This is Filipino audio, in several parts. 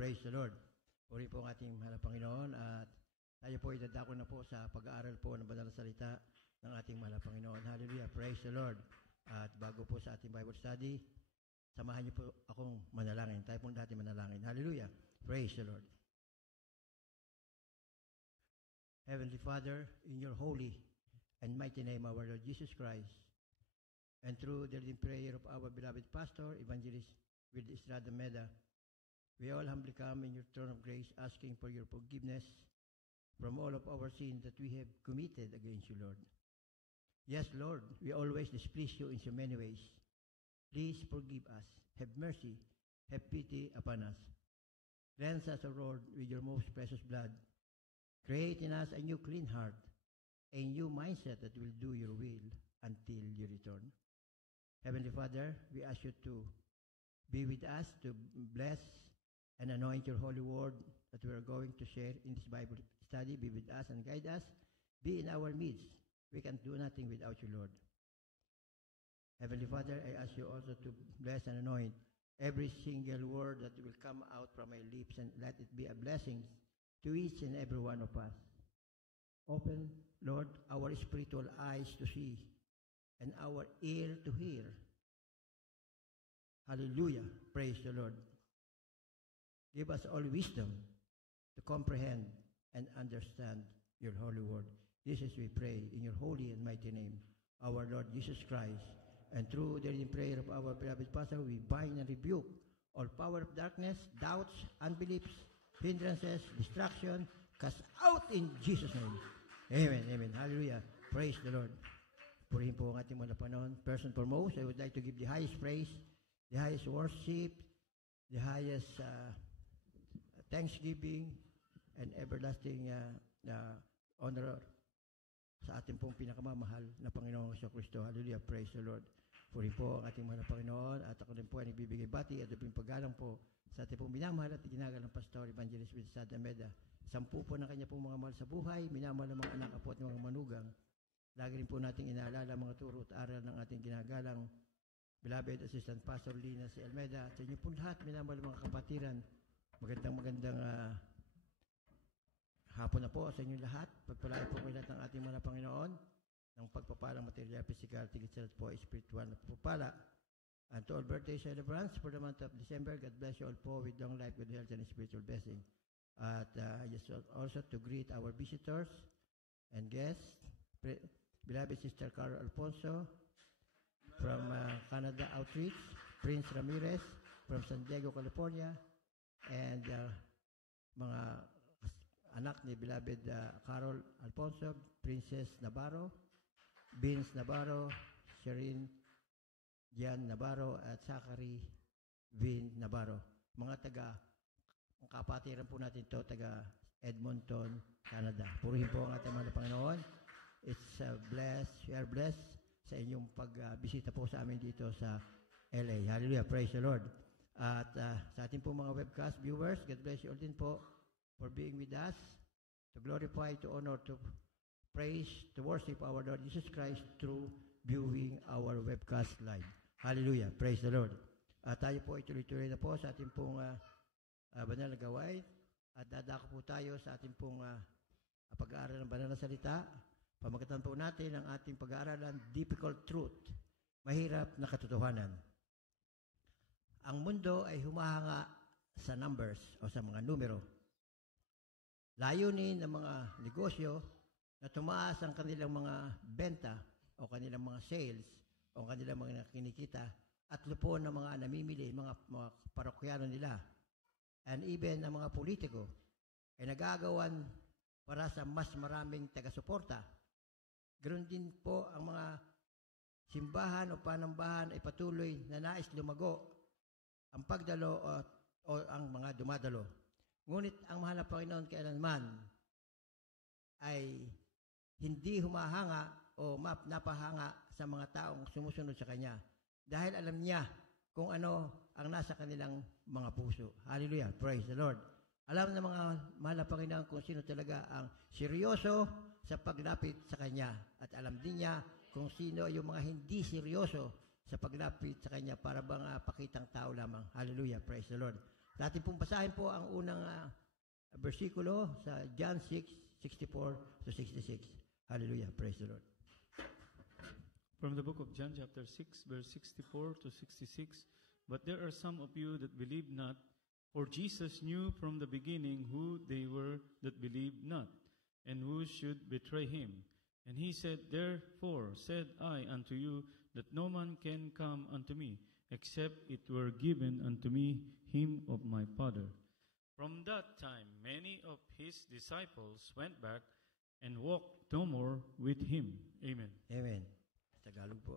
Praise the Lord. Puri po ang ating mahal na Panginoon at tayo po ay dadako na po sa pag-aaral po ng banal na salita ng ating mahal na Panginoon. Hallelujah. Praise the Lord. At bago po sa ating Bible study, samahan niyo po akong manalangin. Tayo pong dati manalangin. Hallelujah. Praise the Lord. Heavenly Father, in your holy and mighty name, our Lord Jesus Christ, and through the living prayer of our beloved pastor, Evangelist Will Estrada Meda, we all humbly come in your throne of grace, asking for your forgiveness from all of our sins that we have committed against you, Lord. Yes, Lord, we always displease you in so many ways. Please forgive us. Have mercy. Have pity upon us. Cleanse us, O Lord, with your most precious blood. Create in us a new clean heart, a new mindset that will do your will until you return. Heavenly Father, we ask you to be with us, to bless and anoint your holy word that we are going to share in this Bible study. Be with us and guide us. Be in our midst. We can do nothing without you, Lord. Heavenly Father, I ask you also to bless and anoint every single word that will come out from my lips, and let it be a blessing to each and every one of us. Open, Lord, our spiritual eyes to see and our ear to hear. Hallelujah. Praise the Lord. Give us all wisdom to comprehend and understand your holy word. This is we pray in your holy and mighty name, our Lord Jesus Christ. And through the prayer of our beloved pastor, we bind and rebuke all power of darkness, doubts, unbeliefs, hindrances, distraction, cast out in Jesus' name. Amen, amen. Hallelujah. Praise the Lord. Purihin po ang ating mga Panginoon. First and foremost, I would like to give the highest praise, the highest worship, the highest thanksgiving, and everlasting honor sa ating pong pinakamamahal na Panginoong Kristo. Hallelujah. Praise the Lord. Purihin po ang ating mahal na Panginoon at ako rin po ay nagbibigay bati at ipong paggalang po sa ating pong minamahal at ginagalang Pastor Evangelist Will Estrada Meda. 10 po ng kanya pong mga mahal sa buhay, minamahal ng mga anak po at mga manugang. Lagi rin po nating inaalala mga turo at aral ng ating ginagalang beloved Assistant Pastor Lina C. Almeida. At sa inyo po lahat, minamahal mga kapatiran, magandang hapon na po sa inyo lahat. Pagpalain po kayo lahat ng ating mga Panginoon ng pagpapalang material, physical, tigit-salat po, spiritual na pagpapala. And to all birthday celebrants for the month of December, God bless you all po with long life, good health, and spiritual blessing. At just also to greet our visitors and guests, beloved Sister Carol Alfonso from Canada Outreach, Prince Ramirez from San Diego, California, and mga anak ni beloved Carol Alfonso, Princess Navarro, Vince Navarro, Sherin Gian Navarro, at Zachary Vin Navarro. Mga kapatiran po natin ito, taga Edmonton, Canada. Purihin po ang ating mga Panginoon. It's blessed, we are blessed sa inyong pagbisita po sa amin dito sa LA. Hallelujah, praise the Lord. At sa ating po mga webcast viewers, God bless you all din po for being with us, to glorify, to honor, to praise, to worship our Lord Jesus Christ through viewing our webcast live. Hallelujah, praise the Lord. Tayo po ay tuloy-tuloy na po sa ating pong banal na gawain at dadako po tayo sa ating pong pag-aaral ng banal na salita. Pamagatan po natin ang ating pag-aaralan, difficult truth, mahirap na katotohanan. Ang mundo ay humahanga sa numbers o sa mga numero. Layunin ng mga negosyo na tumaas ang kanilang mga benta o kanilang mga sales o kanilang mga kinikita at lupon ng mga namimili, mga parokyano nila, and even ng mga politiko ay nagagawan para sa mas maraming taga-suporta. Ganoon din po ang mga simbahan o panambahan ay patuloy na nais lumago ang pagdalo o ang mga dumadalo. Ngunit ang mahal na Panginoon kailanman ay hindi humahanga o napahanga sa mga taong sumusunod sa Kanya dahil alam niya kung ano ang nasa kanilang mga puso. Hallelujah, praise the Lord. Alam ng mga mahal na Panginoon kung sino talaga ang seryoso sa paglapit sa Kanya at alam din niya kung sino yung mga hindi seryoso sa paglapit sa Kanya para bang pakitang tao lamang. Hallelujah, praise the Lord. Atin pong basahin po ang unang versikulo sa John 6:64 to 66. Hallelujah. Praise the Lord. From the book of John chapter 6, verse 64 to 66, "But there are some of you that believe not, for Jesus knew from the beginning who they were that believed not, and who should betray him. And he said, Therefore said I unto you, that no man can come unto me, except it were given unto me him of my Father. From that time many of his disciples went back, and walked no more with him." Amen. Amen. Tagalog po.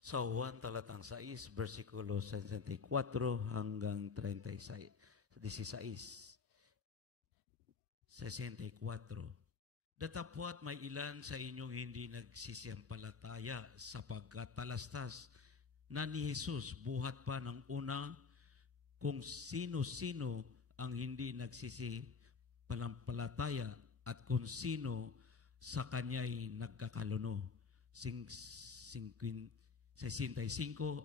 Sa Juan talatang 6, versikulo 64 hanggang 36. 64. Datapwat may ilan sa inyong hindi nagsisiyampalataya sapagkat talastas na ni Jesus buhat pa ng una kung sino-sino ang hindi nagsisiyampalataya at kung sino sa kanya'y nagkakaluno. 65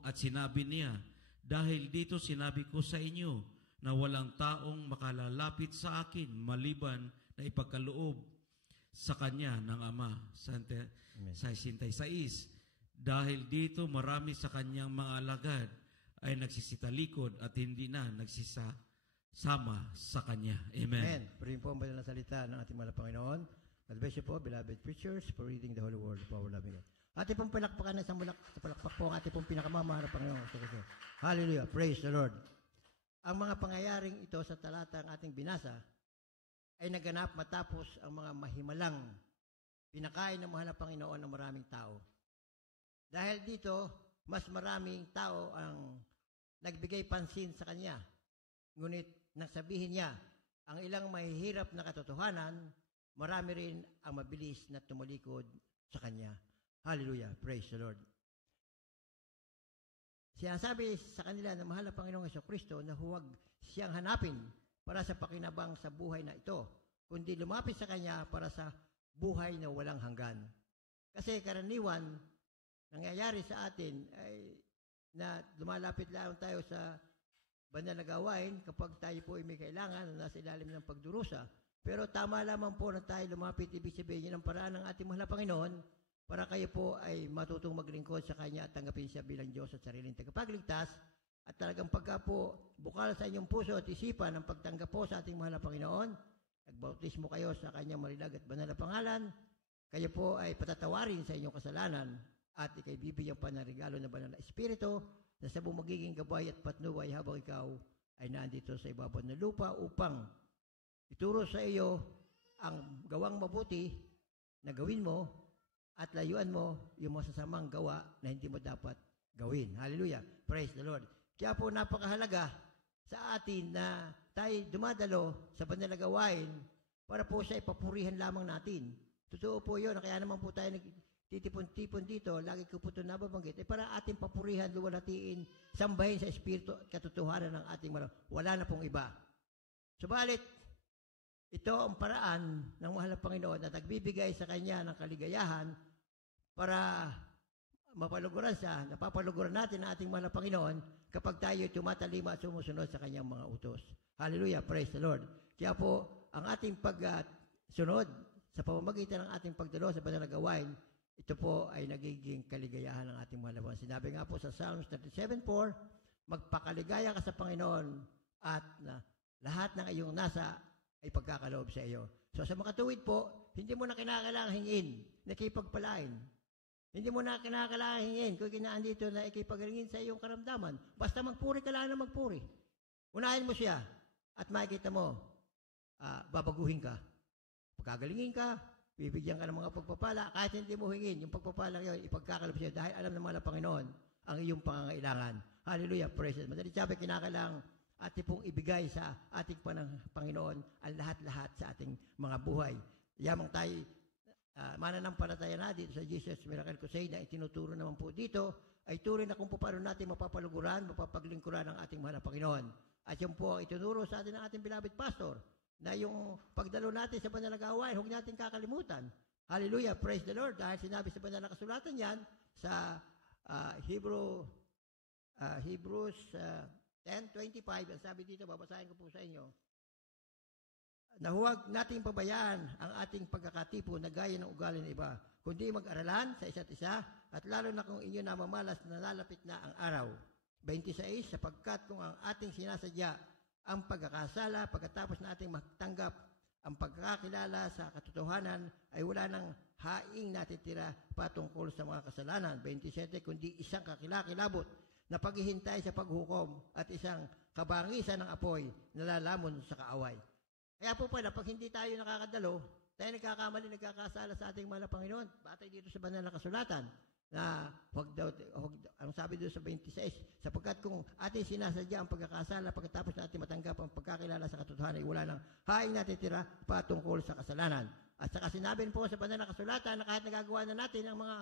at sinabi niya, dahil dito sinabi ko sa inyo na walang taong makalalapit sa akin maliban na ipagkaloob sa kanya ng Ama. 66. Dahil dito marami sa kanyang mga alagad ay nagsisitalikod at hindi na nagsisasama sa kanya. Amen. Amen. Purihin po ang banal na salita ng ating mahal na Panginoon. God bless you po, beloved preachers, for reading the Holy Word of our loving God. Ating pong palakpakan ng isang palakpak po ang ating pong pinakamamahal na Panginoon. Hallelujah. Praise the Lord. Ang mga pangyayaring ito sa talatang ating binasa ay naganap matapos ang mga mahimalang pinakain ng mahal na Panginoon ng maraming tao. Dahil dito, mas maraming tao ang nagbigay pansin sa Kanya. Ngunit nang sabihin niya ang ilang mahihirap na katotohanan, marami rin ang mabilis na tumalikod sa Kanya. Hallelujah. Praise the Lord. Sinasabi sa kanila ng mahal na Panginoong Jesucristo na huwag siyang hanapin para sa pakinabang sa buhay na ito, kundi lumapit sa Kanya para sa buhay na walang hanggan. Kasi karaniwan, nangyayari sa atin ay na lumalapit lang tayo sa banal na gawain kapag tayo po ay may kailangan na nasa ilalim ng pagdurusa. Pero tama lamang po na tayo lumapit, ibig sabihin yun ang paraan ng ating mahal na Panginoon para kayo po ay matutong maglingkod sa Kanya at tanggapin siya bilang Diyos at sariling tagapagligtas. At talagang pagka po bukal sa inyong puso at isipan ang pagtanggap po sa ating mahal na Panginoon, nagbautismo kayo sa Kanyang marilag at banal na pangalan, kayo po ay patatawarin sa inyong kasalanan at ikay bibigyan pa ng regalo ng banal na Espiritu na sa buong magiging gabay at patnubay habang ikaw ay naandito sa ibabaw ng lupa upang ituro sa iyo ang gawang mabuti na gawin mo at layuan mo yung masasamang gawa na hindi mo dapat gawin. Hallelujah. Praise the Lord. Kaya po napakahalaga sa atin na tayo dumadalo sa banal na gawain para po siya ipapurihan lamang natin. Totoo po yun. Kaya naman po tayo nagtitipon-tipon dito, lagi ko po ito nababanggit, para ating papurihan, luwalhatiin, sambahin sa Espiritu at katotohanan ng ating wala na pong iba. Subalit, ito ang paraan ng mahal na Panginoon na nagbibigay sa Kanya ng kaligayahan para mapaluguran siya, napapaluguran natin ang ating mahal na Panginoon kapag tayo tumatalima at sumusunod sa Kanyang mga utos. Hallelujah, praise the Lord. Kaya po, ang ating pagsunod sa pamamagitan ng ating pagdalo sa banal na gawain, ito po ay nagiging kaligayahan ng ating mahal na Panginoon. Sinabi nga po sa Psalms 37:4, magpakaligaya ka sa Panginoon at lahat ng iyong nasa ay pagkakaloob sa iyo. So sa makatuwid po, hindi mo na kinakailangan hingin, nakipagpalain. Hindi mo na kinakailangan hingin kung kinaan dito na ikipagaringin sa iyong karamdaman. Basta magpuri ka lang na magpuri. Unahin mo siya at makikita mo, babaguhin ka. Pagkagalingin ka, bibigyan ka ng mga pagpapala, kahit hindi mo hingin, yung pagpapala yun, ipagkakaloob siya dahil alam ng mga Panginoon ang iyong pangangailangan. Hallelujah, praise God. Madali sabi, kinakailangan ating pong ibigay sa ating Panginoon ang lahat-lahat sa ating mga buhay. Yamang tayo, mananampalataya na dito sa Jesus Miracle Crusade na itinuturo naman po dito, ay turin na kung paano natin mapapaluguran, mapapaglingkuran ang ating mahal na Panginoon. At yun po ang itinuro sa atin ng ating beloved pastor, na yung pagdalo natin sa banal na gawain, huwag natin kakalimutan. Hallelujah, praise the Lord. Dahil sinabi sa banal na kasulatan yan, sa Hebrews 10:25, ang sabi dito, babasahin ko po sa inyo, na huwag nating pabayaan ang ating pagkakatipo na gaya ng ugali ng iba, kundi mag-aralan sa isa't isa, at lalo na kung inyo namamalas na lalapit na ang araw. 26, sapagkat kung ang ating sinasadya ang pagkakasala, pagkatapos na ating matanggap ang pagkakilala sa katotohanan, ay wala nang haing natitira patungkol sa mga kasalanan. 27, kundi isang kakilakilabot na paghihintay sa paghukom at isang kabangisan ng apoy na lalamon sa kaaway. Kaya po pala, pag hindi tayo nakakadalo, tayo nagkakamali, nagkakasala sa ating mahal na Panginoon. Batay dito sa banal na kasulatan na huwag daw, ang sabi doon sa 26, sapagkat kung ating sinasadya ang pagkakasala, pagkatapos natin matanggap ang pagkakilala sa katotohanan, ay wala nang haing natitira patungkol sa kasalanan. At saka sinabi po sa banal na kasulatan na kahit nagagawa na natin ang mga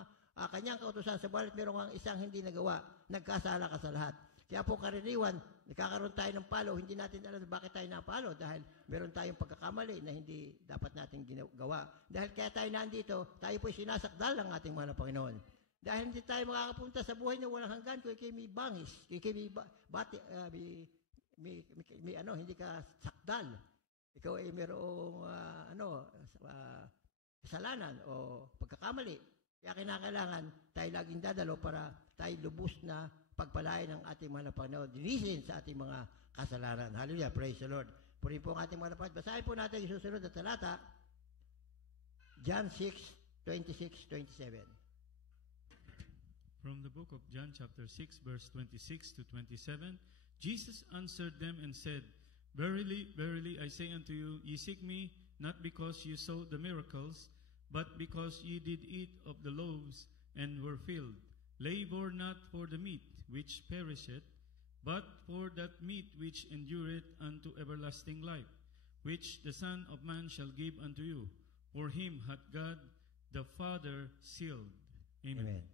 kanyang kautusan, sa balit meron kang isang hindi nagawa, nagkasala ka sa lahat. Kaya po karaniwan, nagkakaroon tayo ng palo, hindi natin alam bakit tayo napalo dahil meron tayong pagkakamali na hindi dapat natin ginagawa. Dahil kaya tayo nandito, tayo po sinasakdal ng ating mahal na Panginoon. Dahil hindi tayo makakapunta sa buhay na walang hanggan kung ikay may bangis, kung ikay hindi ka sakdal. Ikaw ay mayroong kasalanan o pagkakamali. Kaya kinakailangan tayo laging dadalo para tayo lubos na pagpalain ng ating mahal na Panginoon, dinisin sa ating mga kasalanan. Hallelujah, praise the Lord. Purihin po ang ating mahal na Panginoon. Basahin po natin yung susunod na talata, John 6:26-27. From the book of John chapter 6, verse 26 to 27, Jesus answered them and said, Verily, verily, I say unto you, ye seek me, not because you saw the miracles, but because ye did eat of the loaves, and were filled. Labor not for the meat which perisheth, but for that meat which endureth unto everlasting life, which the Son of Man shall give unto you. For him hath God the Father sealed. Amen. Amen.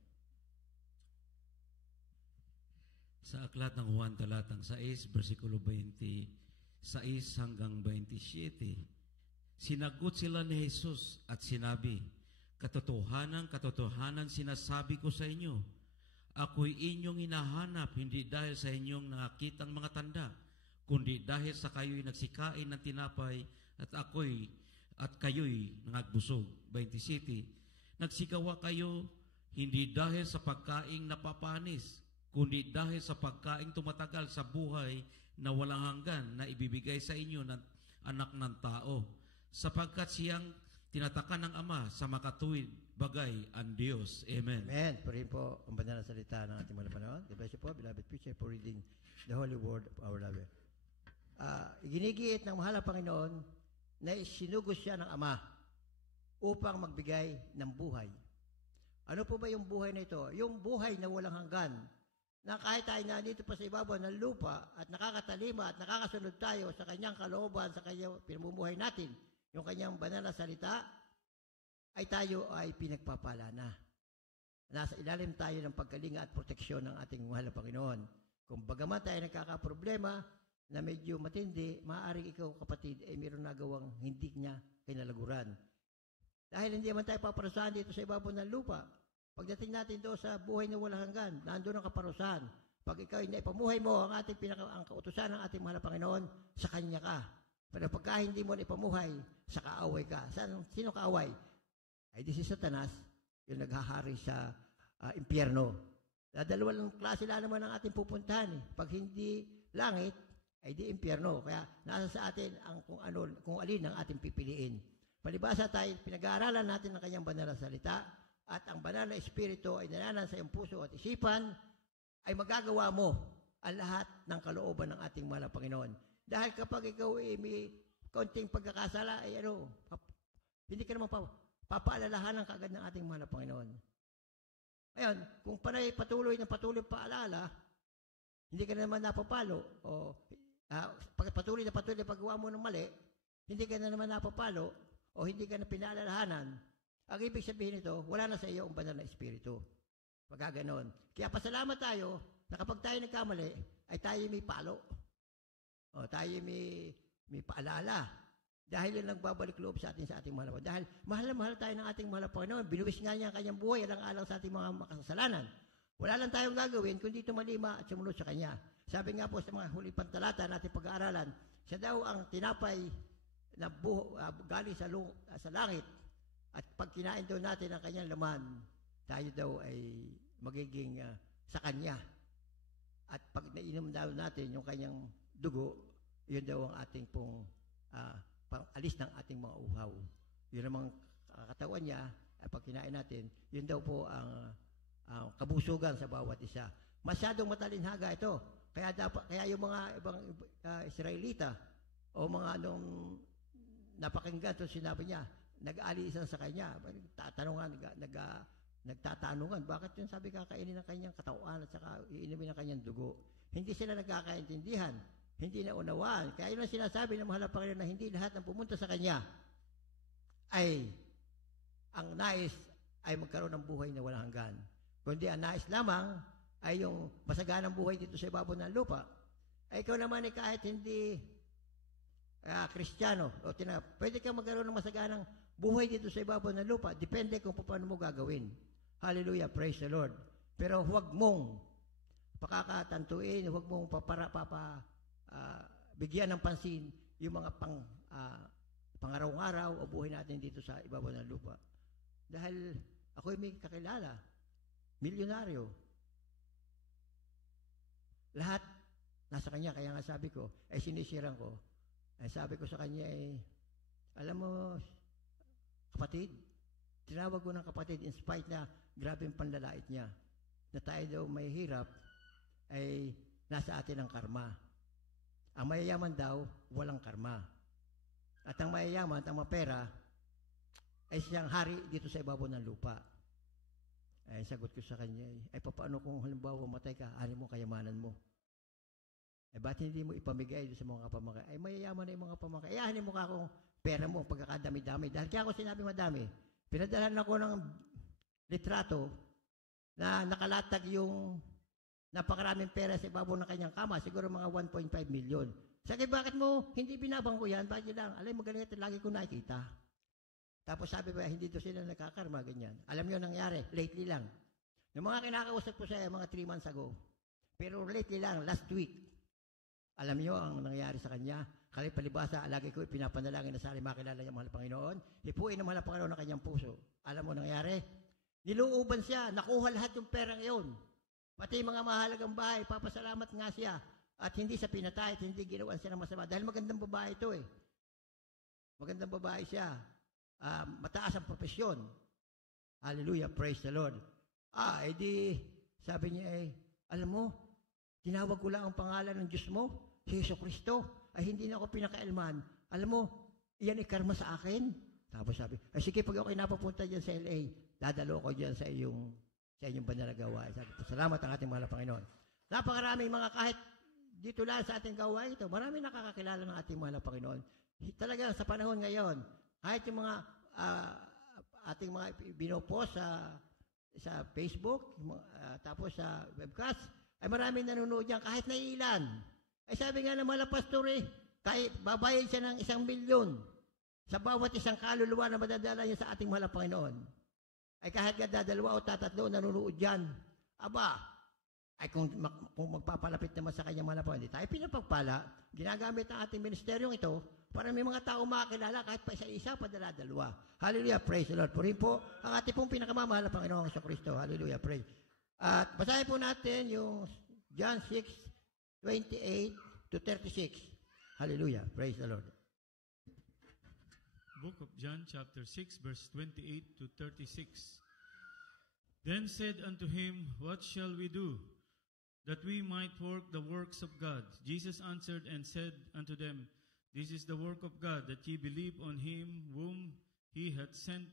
Sa aklat ng Juan talatang 6, versikulo 26 hanggang 27, sinagot sila ni Jesus at sinabi, Katotohanan, katotohanan sinasabi ko sa inyo, ako'y inyong hinahanap, hindi dahil sa inyong nakakitang mga tanda, kundi dahil sa kayo'y nagsikain ng tinapay at kayo'y nangagbusog. 27, nagsigawa kayo, hindi dahil sa pagkaing napapanis, kundi dahil sa pagkaing tumatagal sa buhay na walang hanggan na ibibigay sa inyo ng anak ng tao, sapagkat siyang tinatakan ng Ama sa makatuwid bagay ang Diyos. Amen. Amen. Purihin po ang banal na salita ng ating mahal na Panginoon. God bless you po, beloved preacher, for reading the holy word of our Lord. Iginigiit ng mahal na Panginoon na sinugos siya ng Ama upang magbigay ng buhay. Ano po ba yung buhay na ito? Yung buhay na walang hanggan, na kahit tayo nandito pa sa ibabaw ng lupa at nakakatalima at nakakasunod tayo sa kanyang kalooban, sa kanyang pinamumuhay natin, yung kanyang banal na salita, ay tayo ay pinagpapala na. Nasa ilalim tayo ng pagkalinga at proteksyon ng ating mahal na Panginoon. Kung bagaman tayo nagkakaproblema na medyo matindi, maaaring ikaw, kapatid, ay mayroon nagawang hindi niya kinalaguran. Dahil hindi naman tayo paparusahan dito sa ibabaw ng lupa. Pagdating natin doon sa buhay na walang hanggan, nandoon ang kaparusahan. Pag ikaw hindi ipamuhay mo ang ating ang kautusan ng ating mahal na Panginoon, sa Kanya ka. Pero pagka hindi mo ipamuhay, sa kaaway ka. Sino kaaway? Ay di si Satanas, yung naghahari sa impyerno. Dalawang klase lang naman ang ating pupuntahan. Pag hindi langit, ay di impyerno. Kaya nasa sa atin ang kung alin ang ating pipiliin. Palibasa tayo, pinag-aaralan natin ang kanyang banal na salita, at ang banal na espiritu ay nananan sa iyong puso at isipan, ay magagawa mo ang lahat ng kalooban ng ating mahal na Panginoon. Dahil kapag ikaw ay may konting pagkakasala, ay hindi ka naman papaalalahanan kagad ng ating mahal na Panginoon. Ngayon, kung patuloy paalala, hindi ka naman napapalo, o patuloy na paggawa mo ng mali, hindi ka na naman napapalo, o hindi ka na pinaalalahanan, ang ibig sabihin nito, wala na sa iyo ang banal na espiritu. Pagka ganon. Kaya pasalamat tayo na kapag tayo nagkamali, ay tayo may palo. O tayo may paalala. Dahil yun nagbabalik loob sa ating mahal na. Dahil mahal na mahal tayo ng ating mahal na Panginoon. Binuwis nga niya ang kanyang buhay alang-alang sa ating mga makasalanan. Wala lang tayong gagawin kundi tumalima at sumunod sa Kanya. Sabi nga po sa mga huling pantalata natin pag-aaralan, siya daw ang tinapay na galing sa langit. At pag kinain daw natin ang kanyang laman, tayo daw ay magiging sa kanya. At pag nainom daw natin yung kanyang dugo, yun daw ang ating pong pang-alis ng ating mga uhaw. Yun namang katawan niya, pag kinain natin, yun daw po ang kabusugan sa bawat isa. Masyadong matalinhaga ito. Kaya yung mga ibang Israelita o mga napakinggan ito sinabi niya, nag-aalisan sa kanya, nagtatanungan, bakit yun sabi kakainin ng kanyang katawan at saka iinumin ng kanyang dugo? Hindi sila nagkakaintindihan, hindi na unawaan. Kaya yun ang sinasabi ng mahal na Panginoon na hindi lahat ng pumunta sa kanya ay ang nais ay magkaroon ng buhay na walang hanggan. Kundi ang nais lamang ay yung masaganang buhay dito sa ibabaw ng lupa. Ay ikaw naman ay kahit hindi Kristiyano, pwede kang magkaroon ng masaganang buhay dito sa ibabaw ng lupa. Depende kung paano mo gagawin. Hallelujah, praise the Lord. Pero huwag mong pakakatantuin, huwag mong bigyan ng pansin yung mga pangaraw-araw o buhay natin dito sa ibabaw ng lupa. Dahil ako'y may kakilala, milyonaryo. Lahat nasa kanya, kaya nga sabi ko, ay sinisirang ko. Ay sabi ko sa kanya alam mo, kapatid, tinawag ko ng kapatid in spite na grabe yung panlalait niya, na tayo daw may hirap, ay nasa atin ang karma. Ang mayayaman daw, walang karma. At ang mayayaman, ang mapera, ay siyang hari dito sa ibabaw ng lupa. Ay sagot ko sa kanya, ay paano kung halimbawa matay ka, ano mo kayamanan mo? Ay ba't hindi mo ipamigay sa mga kapamangkin? Ay mayayaman na yung mga kapamangkin. Ayahanin mo ka kung pera mo pagkakadami-dami. Dahil kaya ako sinabi madami, pinadalhan ako ng litrato na nakalatag yung napakaraming pera sa ibabaw ng kanyang kama, siguro mga 1.5 million. Sabi, bakit mo hindi binabangko yan? Bakit lang? Alam mo, ganito, lagi ko nakikita. Tapos sabi ba, hindi to sila nakakarma, ganyan. Alam nyo nangyari, lately lang. Yung mga kinakausap ko sa mga 3 months ago, pero lately lang, last week, alam nyo ang nangyari sa kanya? Palibasa, lagi ko pinapanalangin na sana makilala niya mahal Panginoon. Hipuin ng mahal Panginoon ng kanyang puso. Alam mo nangyari? Niluuban siya, nakuha lahat yung perang iyon. Pati mga mahalagang bahay, papasalamat nga siya. At hindi sa pinatay at hindi ginawan siya ng masama. Dahil magandang babae ito Magandang babae siya. Mataas ang profesyon. Hallelujah, praise the Lord. Edi, sabi niya alam mo, tinawag ko lang ang pangalan ng Diyos mo, si Jesucristo, ay hindi na ako pinakailman. Alam mo, iyan ay karma sa akin. Tapos sabi, sige, pag ako'y napapunta dyan sa LA, dadalo ko dyan sa inyong banal na gawain. Sabi, salamat ang ating mahal na Panginoon. Napakaraming mga kahit dito lang sa ating gawain ito, marami nakakakilala ng ating mahal na Panginoon. Talagang sa panahon ngayon, kahit yung mga ating mga binopost sa Facebook, tapos sa webcast, ay maraming nanonood yan, kahit na ilan. Ay sabi nga ng mga pastor kahit babayad siya ng 1 milyon sa bawat isang kaluluwa na madadala niya sa ating mahal na Panginoon. Ay kahit ka 2 o 3 nanonood yan, ay kung magpapalapit naman sa kanya mahal na Panginoon, hindi tayo pinapagpala, ginagamit ang ating ministeryong ito para may mga tao makakilala kahit pa isa-isa, padala-dalawa. Hallelujah, praise the Lord. Purin po ang ating pong pinakamamahal na Panginoong Jesucristo. Hallelujah, praise. At basahin po natin yung John 6:28 to 36. Hallelujah. Praise the Lord. Book of John chapter 6 verse 28 to 36. Then said unto him, What shall we do, that we might work the works of God? Jesus answered and said unto them, This is the work of God, that ye believe on him whom he hath sent.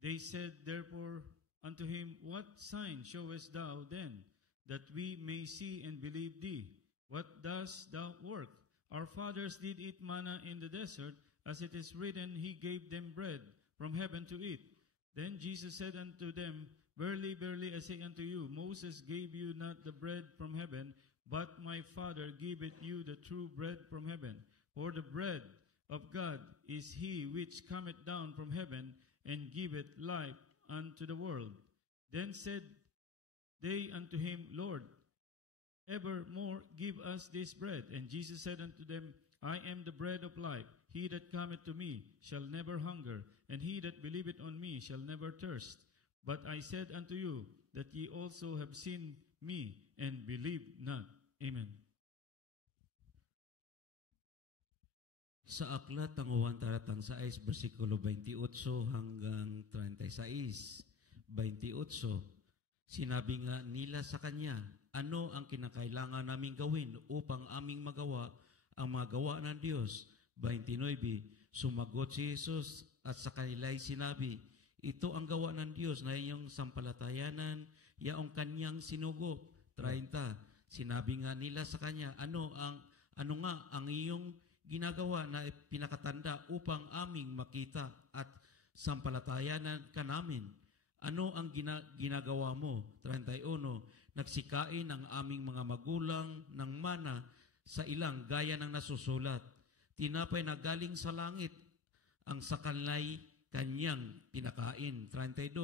They said therefore unto him, What sign showest thou then, that we may see and believe thee? What dost thou work? Our fathers did eat manna in the desert, as it is written, He gave them bread from heaven to eat. Then Jesus said unto them, Verily, verily, I say unto you, Moses gave you not the bread from heaven, but my Father giveth you the true bread from heaven. For the bread of God is he which cometh down from heaven, and giveth life unto the world. Then said they unto him, Lord, evermore give us this bread? And Jesus said unto them, I am the bread of life. He that cometh to me shall never hunger, and he that believeth on me shall never thirst. But I said unto you, that ye also have seen me, and believe not. Amen. Sa aklat ng Juan talatang 6, versikulo 28 hanggang 36. 28, sinabi nga nila sa kanya, ano ang kinakailangan naming gawin upang aming magawa ang mga gawa ng Diyos? 29, sumagot si Jesus at sa kanila'y sinabi, ito ang gawa ng Diyos na inyong sampalatayanan, yaong kanyang sinugo. 30, sinabi nga nila sa kanya, ano nga ang iyong ginagawa na pinakatanda upang aming makita at sampalatayanan ka namin? Ano ang ginagawa mo? 31, nagsikain ang aming mga magulang ng mana sa ilang gaya ng nasusulat. Tinapay na galing sa langit ang sa kanlay kanyang pinakain. 32,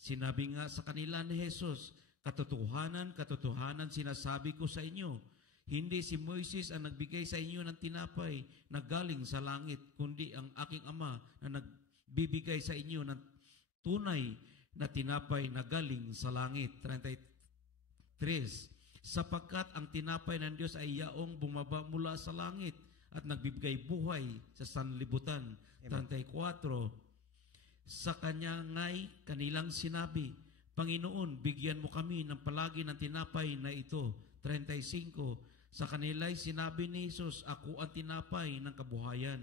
sinabi nga sa kanila ni Jesus, katotohanan, katotohanan sinasabi ko sa inyo, hindi si Moises ang nagbigay sa inyo ng tinapay na galing sa langit, kundi ang aking Ama na nagbibigay sa inyo ng tunay na tinapay na galing sa langit. 33, sapagkat ang tinapay ng Diyos ay yaong bumaba mula sa langit at nagbibigay buhay sa sanlibutan. 34, sa kanya nga'y kanilang sinabi, Panginoon, bigyan mo kami ng palagi ng tinapay na ito. 35, sa kanila'y sinabi ni Jesus, ako ang tinapay ng kabuhayan.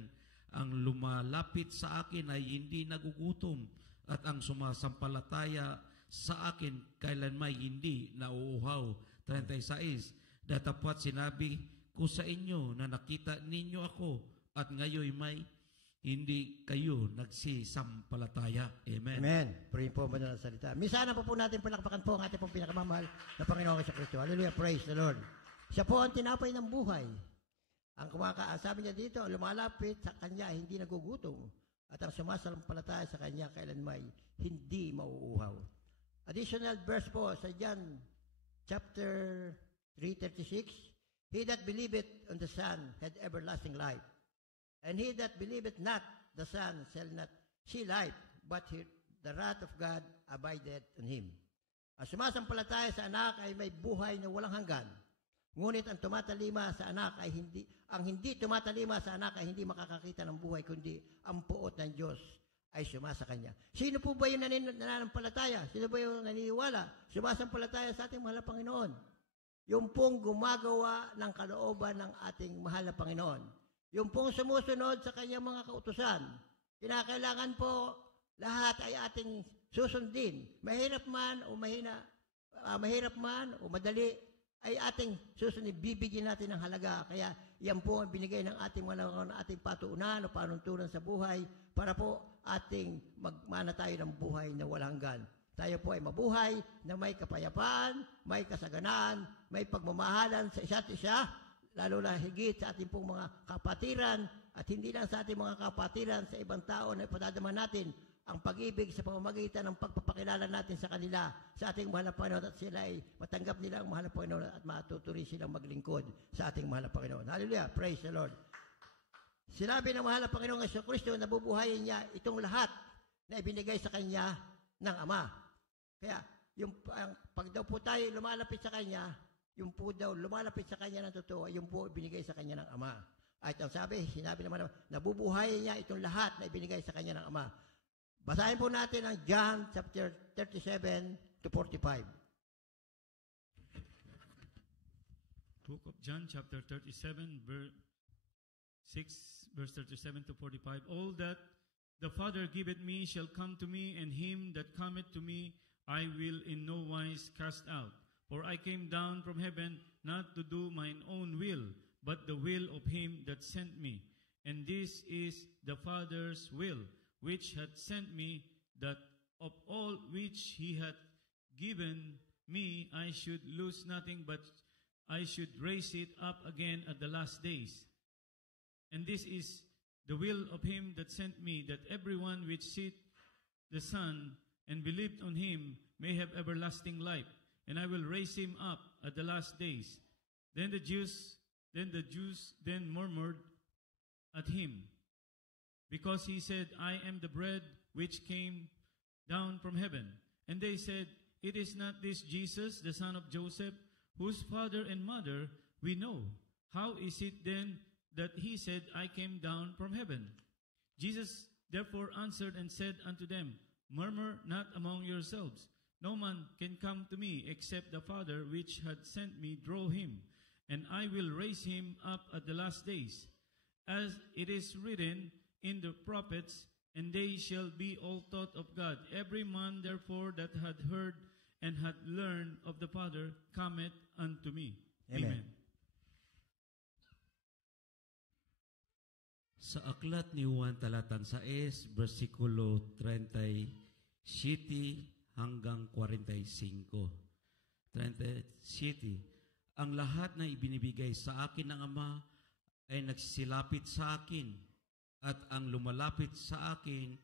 Ang lumalapit sa akin ay hindi nagugutom, at ang sumasampalataya sa akin kailanmay hindi nauuhaw. 36, datapwat sinabi ko sa inyo na nakita ninyo ako, at ngayon may hindi kayo nagsisampalataya. Amen. Amen. Purihin po ba na salita? Minsan po natin palakpakan po ang ating pong pinakamamahal na Panginoon sa Kristo. Hallelujah. Praise the Lord. Siya po ang tinapay ng buhay. Ang sabi niya dito, lumalapit sa Kanya, hindi nagugutom. At ang sumasampalataya sa Kanya, kailanmay hindi mauuhaw. Additional verse po sa John chapter 3:36, he that believeth on the Son had everlasting life. And he that believeth not the Son shall not see life, but the wrath of God abideth on him. Ang sumasampalataya sa anak ay may buhay na walang hanggan. Ngunit ang tumatalima sa anak ay hindi tumatalima sa anak ay hindi makakakita ng buhay, kundi ang puot ng Diyos ay sumasa kanya. Sino po ba yung nananampalataya? Sino ba yung naniniwala? Sumasampalataya sa ating mahal na Panginoon. Yung pong gumagawa ng kalooban ng ating mahal na Panginoon. Yung pong sumusunod sa kanyang mga kautusan. Kinakailangan po lahat ay ating susundin. Mahirap man o madali, ay ating susundin, bibigyan natin ng halaga. Kaya yan po ang binigay ng ating ating patuunan o panuntunan sa buhay para po ating magmana tayo ng buhay na walang hanggan. Tayo po ay mabuhay na may kapayapaan, may kasaganaan, may pagmamahalan sa isa't isa, lalo na higit sa ating pong mga kapatiran at hindi lang sa ating mga kapatiran sa ibang tao na ipadadama natin ang pag-ibig sa pamamagitan ng pagpapakilala natin sa kanila, sa ating mahal na Panginoon, at sila ay matanggap nila ang mahal na Panginoon at matutuloy silang maglingkod sa ating mahal na Panginoon. Hallelujah! Praise the Lord! Sinabi ng mahal na Panginoong Jesucristo na nabubuhayin niya itong lahat na ibinigay sa Kanya ng Ama. Kaya, pag daw po tayo lumalapit sa Kanya, yung po daw lumalapit sa Kanya ng totoo, yung po ibinigay sa Kanya ng Ama. At ang sinabi naman, nabubuhayin niya itong lahat na ibinigay sa Kanya ng Ama. Basahin po natin ang John chapter 37 to 45. Book of John chapter 37, verse 37 to 45. All that the Father giveth me shall come to me, and him that cometh to me I will in no wise cast out. For I came down from heaven not to do mine own will, but the will of him that sent me. And this is the Father's will, which hath sent me, that of all which he hath given me I should lose nothing, but I should raise it up again at the last days. And this is the will of him that sent me, that everyone which seeth the Son and believed on him may have everlasting life. And I will raise him up at the last days. Then the Jews then murmured at him, because he said, I am the bread which came down from heaven. And they said, It is not this Jesus, the son of Joseph, whose father and mother we know. How is it then that he said, I came down from heaven? Jesus therefore answered and said unto them, Murmur not among yourselves. No man can come to me except the Father which had sent me draw him, and I will raise him up at the last days. As it is written in the prophets, and they shall be all taught of God. Every man therefore that had heard and had learned of the Father cometh unto me. Amen. Sa aklat ni Juan talatang 6, versikulo 37 hanggang 45. 37. Ang lahat na ibinibigay sa akin ng Ama ay nagsisilapit sa akin, at ang lumalapit sa akin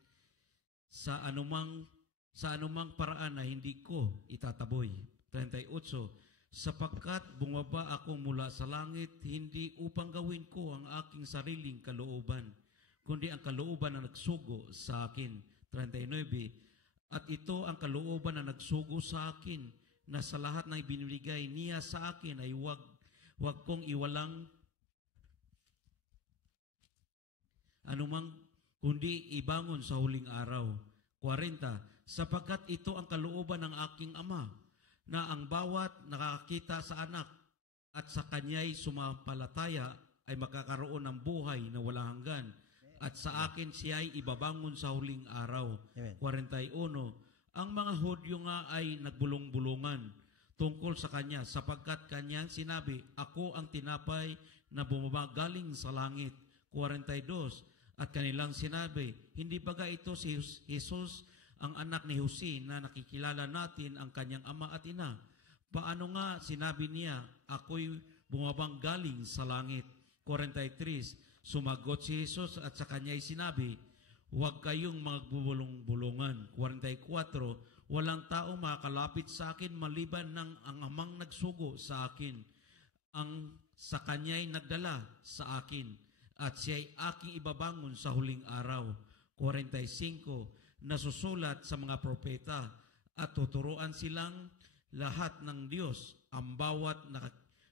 sa anumang paraan na hindi ko itataboy. 38. Sapagkat bumaba ako mula sa langit, hindi upang gawin ko ang aking sariling kalooban, kundi ang kalooban na nagsugo sa akin. 39. At ito ang kalooban na nagsugo sa akin, na sa lahat ng ibinibigay niya sa akin ay wag kong iwalang anumang kundi ibangon sa huling araw. 40. Sapagkat ito ang kalooban ng aking Ama, na ang bawat nakakita sa anak at sa kanya'y sumampalataya ay makakaroon ng buhay na walang hanggan, at sa akin siya'y ibabangon sa huling araw. Amen. 41. Ang mga Hudyo nga ay nagbulong-bulungan tungkol sa kanya, sapagkat kanyang sinabi, Ako ang tinapay na bumaba galing sa langit. 42. At kanilang sinabi, hindi baga ito si Jesus, ang anak ni Jose, na nakikilala natin ang kanyang ama at ina? Paano nga sinabi niya, ako'y bumabang galing sa langit? 43. Sumagot si Jesus at sa kanya'y sinabi, huwag kayong magbubulong-bulungan. 44. Walang tao makakalapit sa akin maliban ng ang amang nagsugo sa akin. Ang sa kanya'y nagdala sa akin, at siya'y aking ibabangon sa huling araw. 45. Nasusulat sa mga propeta, at tuturuan silang lahat ng Diyos, ang bawat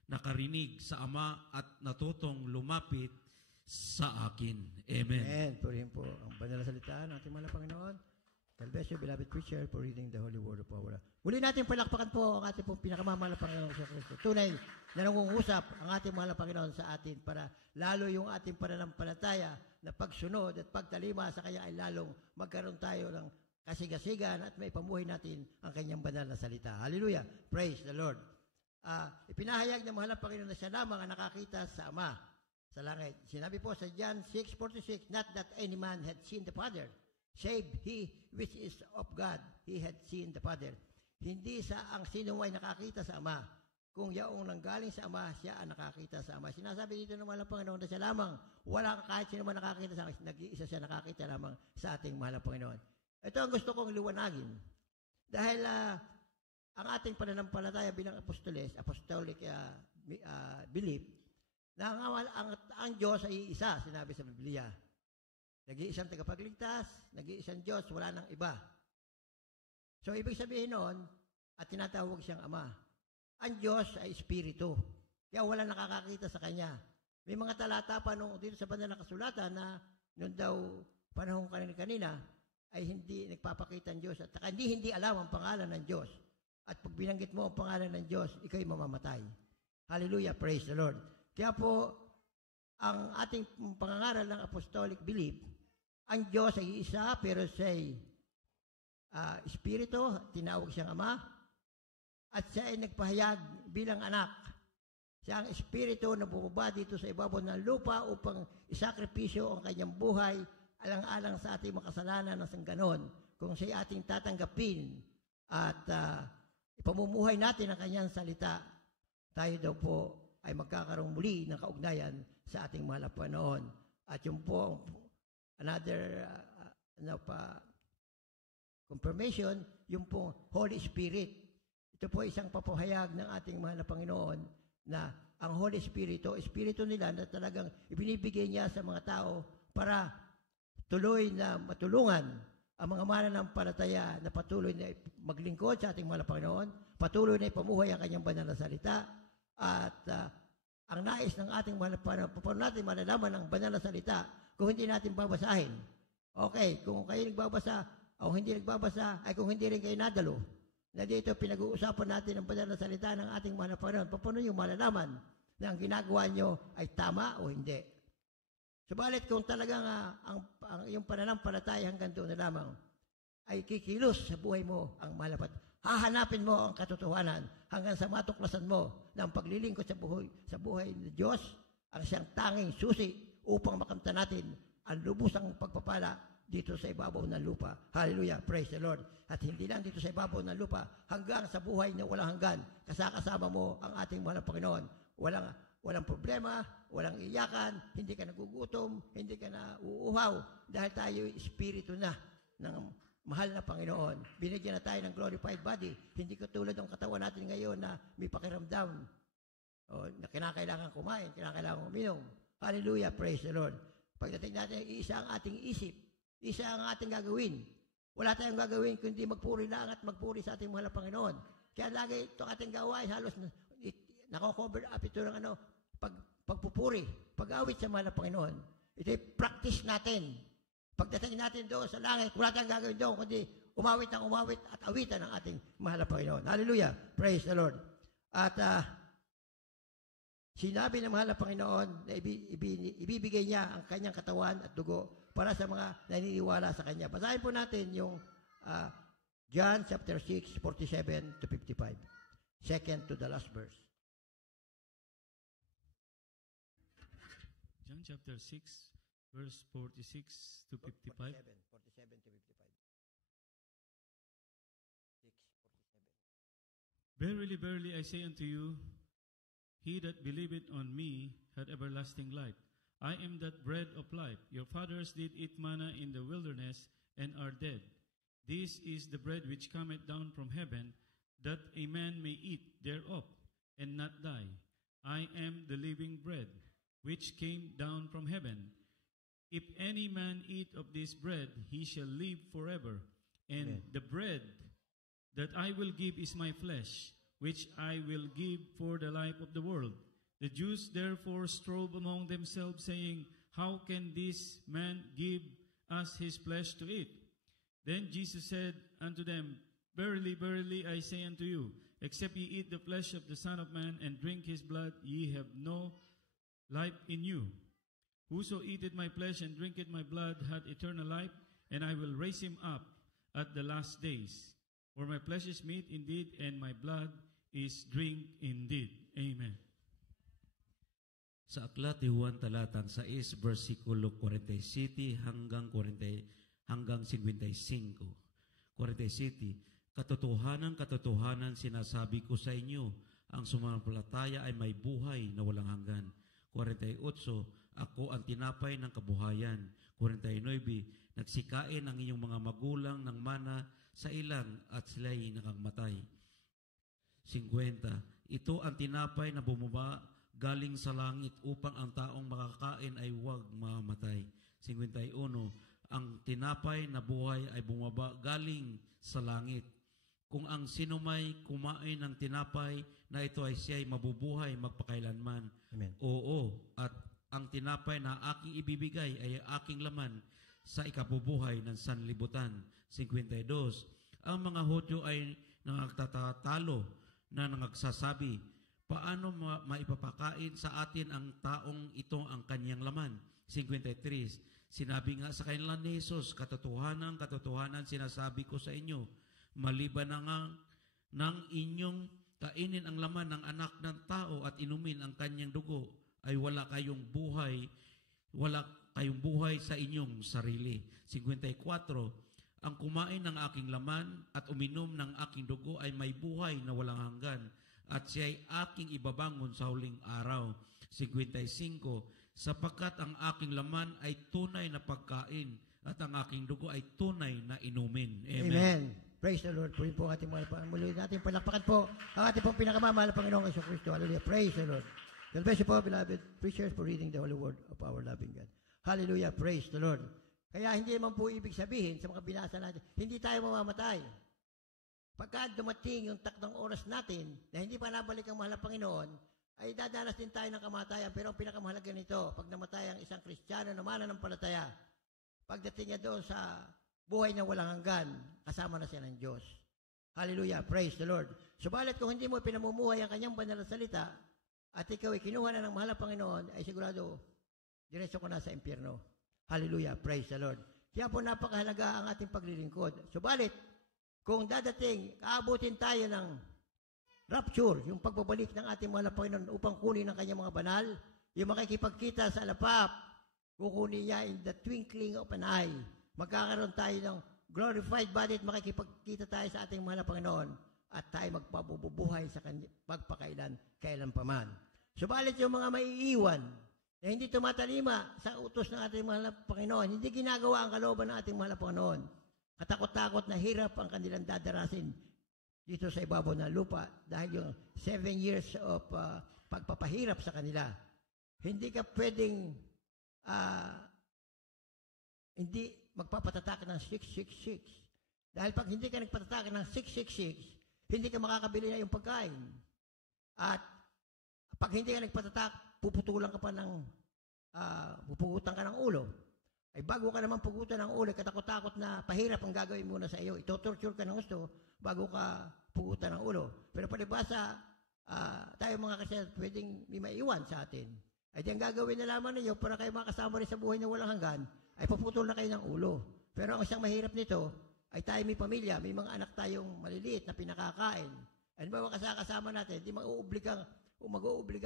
nakarinig sa Ama at natutong lumapit sa akin. Amen. Amen. Purihin po ang banal na salita ng ating mahal na Panginoon. God bless you, beloved preacher, for reading the Holy Word of our Lord. Muli natin palakpakan po ang ating pong pinakamamahal na Panginoon sa Kristo. Tunay na nangungusap ang ating mahal na Panginoon sa atin para lalo yung ating pananampalataya na pagsunod at pagtalima sa Kanya ay lalong magkaroon tayo ng kasigasigan at may pamuhay natin ang Kanyang banal na salita. Hallelujah! Praise the Lord! Ipinahayag ng mahal na Panginoon na siya lamang ang nakakita sa Ama sa langit. Sinabi po sa John 6:46, not that any man had seen the Father, save he which is of God, he had seen the Father. Hindi sa ang sino ay nakakita sa Ama, kung yaong nanggaling sa Ama, siya ang nakakita sa Ama. Sinasabi dito ng mahal na Panginoon na siya lamang, wala kahit sino man nakakita sa akin, nag-iisa siya nakakita lamang sa ating mahal na Panginoon. Ito ang gusto kong liwanagin. Dahil ang ating pananampalataya bilang apostolic belief, na ang Diyos ay isa, sinabi sa Biblia. Nag-iisang tagapagligtas, nag-iisang Diyos, wala nang iba. So, ibig sabihin noon, at tinatawag siyang Ama, ang Diyos ay Espiritu. Kaya wala nakakakita sa Kanya. May mga talata pa nung dito sa banal na kasulatan na noon daw panahon kanina ay hindi nagpapakita ang Diyos at hindi alam ang pangalan ng Diyos. At pag binanggit mo ang pangalan ng Diyos, ikaw'y mamamatay. Hallelujah, praise the Lord. Kaya po, ang ating pangangaral ng apostolic belief, ang Diyos ay isa, pero siya'y Espiritu, tinawag siyang Ama, at siya ay nagpahayag bilang anak. Siya ang Espiritu na bumaba dito sa ibabaw ng lupa upang isakripisyo ang kanyang buhay alang-alang sa ating makasalanan na sangganon. Kung siya ating tatanggapin at ipamumuhay natin ang kanyang salita, tayo daw po ay magkakaroon muli ng kaugnayan sa ating mahal na Panginoon. At yung po, another confirmation, yung po Holy Spirit. Ito po isang papahayag ng ating mahal na Panginoon na ang Holy Espiritu, Espiritu nila na talagang ibinibigay niya sa mga tao para tuloy na matulungan ang mga mananampalataya na patuloy na maglingkod sa ating mahal na Panginoon, patuloy na ipamuhay ang kanyang banal na salita, at ang nais ng ating mahal na Panginoon, paano natin malalaman ang banal na salita kung hindi natin babasahin? Okay, kung kayo nagbabasa o hindi nagbabasa, ay kung hindi rin kayo nadalo, na dito pinag-uusapan natin ang banal na salita ng ating mahal na Panginoon, paano nyo malalaman na ang ginagawa nyo ay tama o hindi? Subalit kung talagang ang iyong pananampalataya hanggang doon na lamang ay kikilos sa buhay mo ang malapat, hahanapin mo ang katotohanan hanggang sa matuklasan mo na ang paglilingkod sa buhay ng Diyos ang siyang tanging susi upang makamta natin ang lubusang pagpapala dito sa ibabaw ng lupa. Hallelujah, praise the Lord. At hindi lang dito sa ibabaw ng lupa, hanggang sa buhay na walang hanggan, kasama mo ang ating mahal na Panginoon. Walang problema, walang iyakan, hindi ka nagugutom, hindi ka na uuhaw, dahil tayo espiritu na ng mahal na Panginoon. Binigyan na tayo ng glorified body. Hindi ko tulad ng katawan natin ngayon na may pakiramdam, na kinakailangan kumain, kinakailangan uminom. Hallelujah, praise the Lord. Pagdating natin, isa ang ating isip, isa ang ating gagawin. Wala tayong gagawin kundi magpuri lang at magpuri sa ating mahal na Panginoon. Kaya lagi ito ating gawain, halos nako-cover up ito ng pagpupuri, pag-awit sa mahal na Panginoon. Ito'y practice natin. Pagdating natin doon sa langit, wala tayong gagawin doon, kundi umawit at awitan ng ating mahal na Panginoon. Hallelujah! Praise the Lord. At sinabi ng mahal na Panginoon na ibibigay niya ang kanyang katawan at dugo para sa mga naniniwala sa kanya. Basahin po natin yung John chapter 6, 47 to 55. Second to the last verse. John chapter 6, verse 46 to 55. 47 to 55. Verily, verily, I say unto you, he that believeth on me hath everlasting life. I am that bread of life. Your fathers did eat manna in the wilderness, and are dead. This is the bread which cometh down from heaven, that a man may eat thereof, and not die. I am the living bread, which came down from heaven. If any man eat of this bread, he shall live forever. And Amen. the bread that I will give is my flesh, which I will give for the life of the world. The Jews therefore strove among themselves, saying, How can this man give us his flesh to eat? Then Jesus said unto them, Verily, verily, I say unto you, except ye eat the flesh of the Son of Man, and drink his blood, ye have no life in you. Whoso eateth my flesh and drinketh my blood hath eternal life, and I will raise him up at the last days. For my flesh is meat indeed, and my blood is drink indeed. Amen. Sa aklat ni Juan talatan 6 versikulo 47 hanggang 55. 47. Katotohanan sinasabi ko sa inyo, ang sumampalataya ay may buhay na walang hanggan. 48. Ako ang tinapay ng kabuhayan. 49. Nagsikain ang inyong mga magulang ng mana sa ilang at sila'y nakangmatay. 50. Ito ang tinapay na bumaba galing sa langit upang ang taong makakain ay huwag mamatay. 51. Ang tinapay na buhay ay bumaba galing sa langit. Kung ang sinumay kumain ng tinapay na ito ay siya'y mabubuhay magpakailanman. Amen. Oo, at ang tinapay na aking ibibigay ay aking laman sa ikabubuhay ng sanlibutan. 52. Ang mga Hudyo ay nangagtatalo na nangagsasabi, paano maipapakain sa atin ang taong ito ang kanyang laman? 53. Sinabi nga sa kanila ni Jesus, katotohanan sinasabi ko sa inyo, maliban na nga ng inyong kainin ang laman ng anak ng tao at inumin ang kanyang dugo, ay wala kayong buhay sa inyong sarili. 54. Ang kumain ng aking laman at uminom ng aking dugo ay may buhay na walang hanggan, at siya ay aking ibabangon sa huling araw. 55. Sapagkat ang aking laman ay tunay na pagkain at ang aking dugo ay tunay na inumin. Amen. Amen. Praise the Lord. Purihin po ang ating mga muli natin palakpakan po ang ating pong pinakamamahal na Panginoong Yesu Cristo. Hallelujah. Praise the Lord. God bless you po, beloved preachers, for reading the holy word of our loving God. Hallelujah, praise the Lord. Kaya hindi naman po ibig sabihin sa mga binasa natin, hindi tayo mamamatay. Pagka dumating yung taktong oras natin na hindi pa nabalik ang mahal na Panginoon, ay dadanas din tayo ng kamatayan. Pero ang pinakamahalaga nito, pag namatay ang isang Kristiyano na mananampalataya, pagdating niya doon sa buhay na walang hanggan, kasama na siya ng Diyos. Hallelujah, praise the Lord. Subalit kung hindi mo pinamumuhay ang kanyang banal na salita, at ikaw ay kinuha na ng mahal na Panginoon, ay sigurado, diretso ko na sa impyerno. Hallelujah, praise the Lord. Kaya po napakahalaga ang ating paglilingkod. Subalit, kung dadating, kaabutin tayo ng rapture, yung pagbabalik ng ating mahal na Panginoon upang kunin ang kanyang mga banal, yung makikipagkita sa alapap, kukunin niya in the twinkling of an eye. Magkakaroon tayo ng glorified body at makikipagkita tayo sa ating mahal na Panginoon at tayo magpabubuhay sa kailan paman. Subalit yung mga maiiwan na hindi tumatalima sa utos ng ating mahal na Panginoon, hindi ginagawa ang kalooban ng ating mahal na Panginoon. Katakot-takot na hirap ang kanilang dadarasin dito sa ibabaw ng lupa dahil yung 7 years of pagpapahirap sa kanila. Hindi ka pwedeng hindi magpapatatak ng 666. Dahil pag hindi ka nagpatatak ng 666, hindi ka makakabili na yung pagkain. At pag hindi ka nagpatatak, puputulan ka pa ng pupugutan ka ng ulo. Ay bago ka naman pugutan ng ulo, katakot-takot na pahirap ang gagawin muna sa iyo. Ito-torture ka ng gusto bago ka pugutan ng ulo. Pero palibasa, tayo mga Kristiyan, pwedeng may maiwan sa atin. Ay di ang gagawin na lamang ninyo para kayo makasama rin sa buhay na walang hanggan, ay paputol na kayo ng ulo. Pero ang isang mahirap nito, ay tayo may pamilya, may mga anak tayong maliliit na pinakakain. Ano ba kasama natin? Di mag-uubliga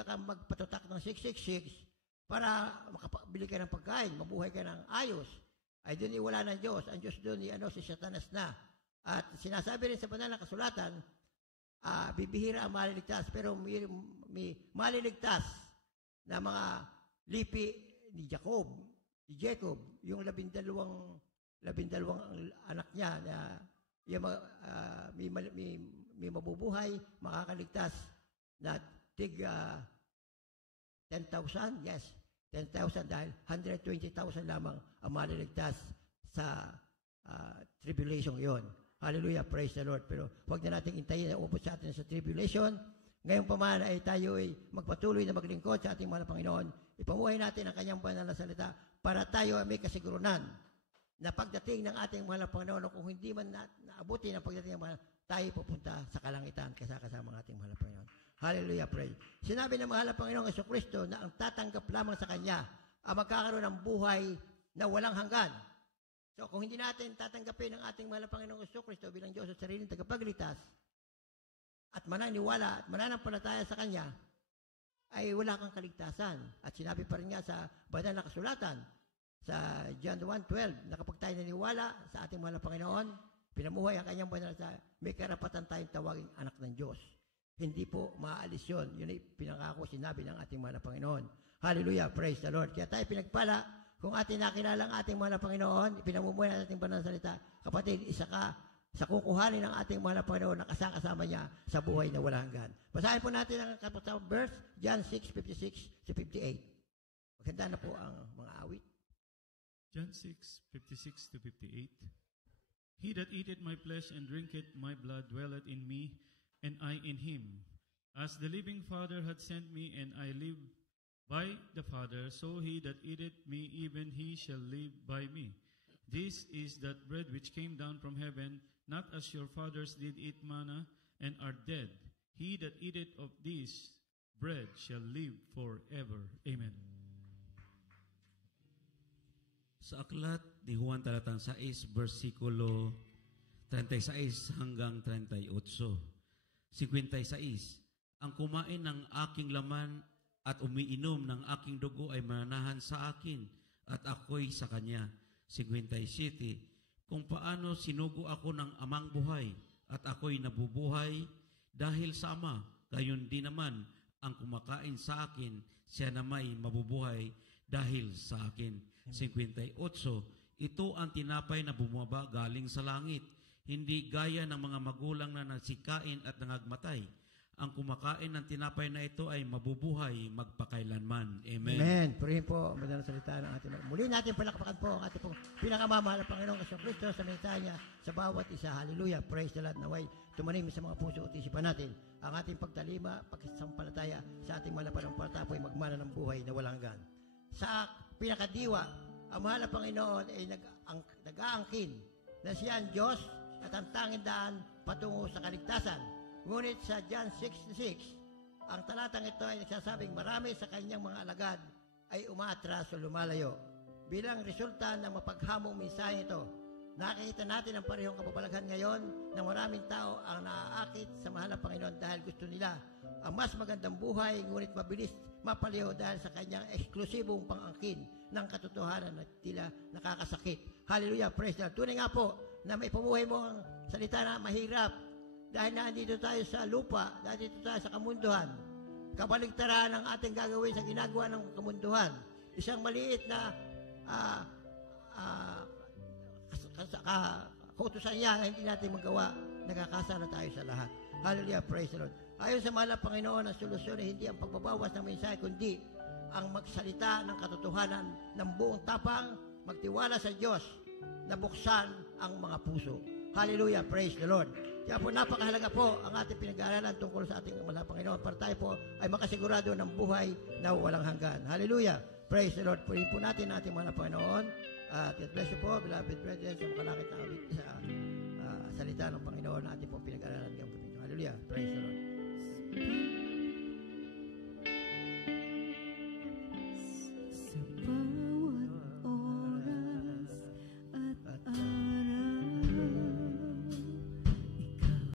ka magpatutak ng 666 para makabili ka ng pagkain, mabuhay ka ng ayos. Ay doon iwala ng Diyos. Ang Diyos doon si Satanas na. At sinasabi rin sa banal na kasulatan, bibihira ang maliligtas, pero may maliligtas na mga lipi ni Jacob, yung 12 anak niya na may mabubuhay, makakaligtas na tig 10,000, yes, 10,000 dahil 120,000 lamang ang maliligtas sa tribulation yon. Hallelujah, praise the Lord. Pero huwag na natin intayin na umabot sa atin sa tribulation. Ngayon pa man ay tayo ay magpatuloy na maglingkod sa ating mahal na Panginoon. Ipamuhay natin ang kanyang banal na salita para tayo ay may kasigurunan na pagdating ng ating mahal na Panginoon, kung hindi man naabutin ang pagdating ng mahal, tayo pupunta sa kalangitan kasama ang ating mahal na Panginoon. Hallelujah, pray. Sinabi ng mahal na Panginoong Jesucristo na ang tatanggap lamang sa Kanya ang magkakaroon ng buhay na walang hanggan. So kung hindi natin tatanggapin ang ating mahal na Panginoong Jesucristo bilang Diyos at sariling tagapagligtas, at mananiwala at mananampalataya sa Kanya, ay wala kang kaligtasan. At sinabi pa rin nga sa banal na kasulatan, sa John 1:12, na kapag tayo naniwala sa ating mahal na Panginoon, pinamuhay ang Kanyang banal na may karapatan tayong tawaging anak ng Diyos. Hindi po maaalis yun. Yun ay pinangako, sinabi ng ating mahal na Panginoon. Hallelujah, praise the Lord. Kaya tayo pinagpala, kung ating nakilala ang ating mahal na Panginoon, pinamumuhay ang ating banal na salita, kapatid, isa ka sa kukuhanin ng ating mahal na Panginoon na kasama niya sa buhay na walang hanggan. Basahin po natin ang kapatang verse, John 6:56-58. Maganda na po ang mga awit. John 6:56-58. He that eateth my flesh and drinketh my blood dwelleth in me, and I in him. As the living Father hath sent me, and I live by the Father, so he that eateth me, even he shall live by me. This is that bread which came down from heaven, not as your fathers did eat manna, and are dead. He that eateth of this bread shall live forever. Amen. Sa aklat ni Juan talatang 6, versikulo 36 hanggang 38. 56, ang kumain ng aking laman at umiinom ng aking dugo ay mananahan sa akin at ako'y sa kanya. 57, kung paano sinugo ako ng amang buhay at ako'y nabubuhay dahil sa Ama, gayon din naman ang kumakain sa akin, siya na may mabubuhay dahil sa akin. 58, ito ang tinapay na bumaba galing sa langit, hindi gaya ng mga magulang na nasikain at nangagmatay. ang kumakain ng tinapay na ito ay mabubuhay magpakailanman. Amen. Amen. Purihin po ang banal na salita ng ating muli natin palakpakan po ang ating pong pinakamamahal na Panginoong Kristo sa mensahe niya sa bawat isa. Hallelujah. Praise the Lord. Naway tumanim sa mga puso at isipan natin ang ating pagtalima, pagsasampalataya sa ating mananampalataya po ay magmana ng buhay na walang hanggan. Sa pinakadiwa, ang mahal na Panginoon ay nag-aangkin na siya ang Diyos at ang tanging daan patungo sa kaligtasan. Ngunit sa John 6:6, ang talatang ito ay nagsasabing marami sa kanyang mga alagad ay umaatras o lumalayo. Bilang resulta ng mapaghamong mensahe ito, nakikita natin ang parehong kababalaghan ngayon na maraming tao ang naaakit sa mahal na Panginoon dahil gusto nila ang mas magandang buhay, ngunit mabilis mapaliw dahil sa kanyang eksklusibong pangangkin ng katotohanan na tila nakakasakit. Hallelujah, praise the Lord. Tunay nga po na may pumuhay mo ang salita na mahirap dahil nandito tayo sa lupa, nandito tayo sa kamunduhan. Kabaligtaran ang ating gagawin sa ginagawa ng kamunduhan. Isang maliit na kautusan niya na hindi natin magawa, nagkakasala tayo sa lahat. Hallelujah, praise the Lord. Ayon sa mahal na Panginoon, ang solusyon ay hindi ang pagbabawas ng mensahe, kundi ang magsalita ng katotohanan ng buong tapang, magtiwala sa Diyos na buksan ang mga puso. Hallelujah, praise the Lord. Kaya po napakahalaga po ang ating pinag-aaralan tungkol sa ating mahal na Panginoon para tayo po ay makasigurado ng buhay na walang hanggan. Hallelujah, praise the Lord. Purihin po natin ating mahal na Panginoon. God bless you po, beloved brethren, sa makalakit na sa salita ng Panginoon na ating pong pinag-aaralan ngayong gabi. Hallelujah, praise the Lord.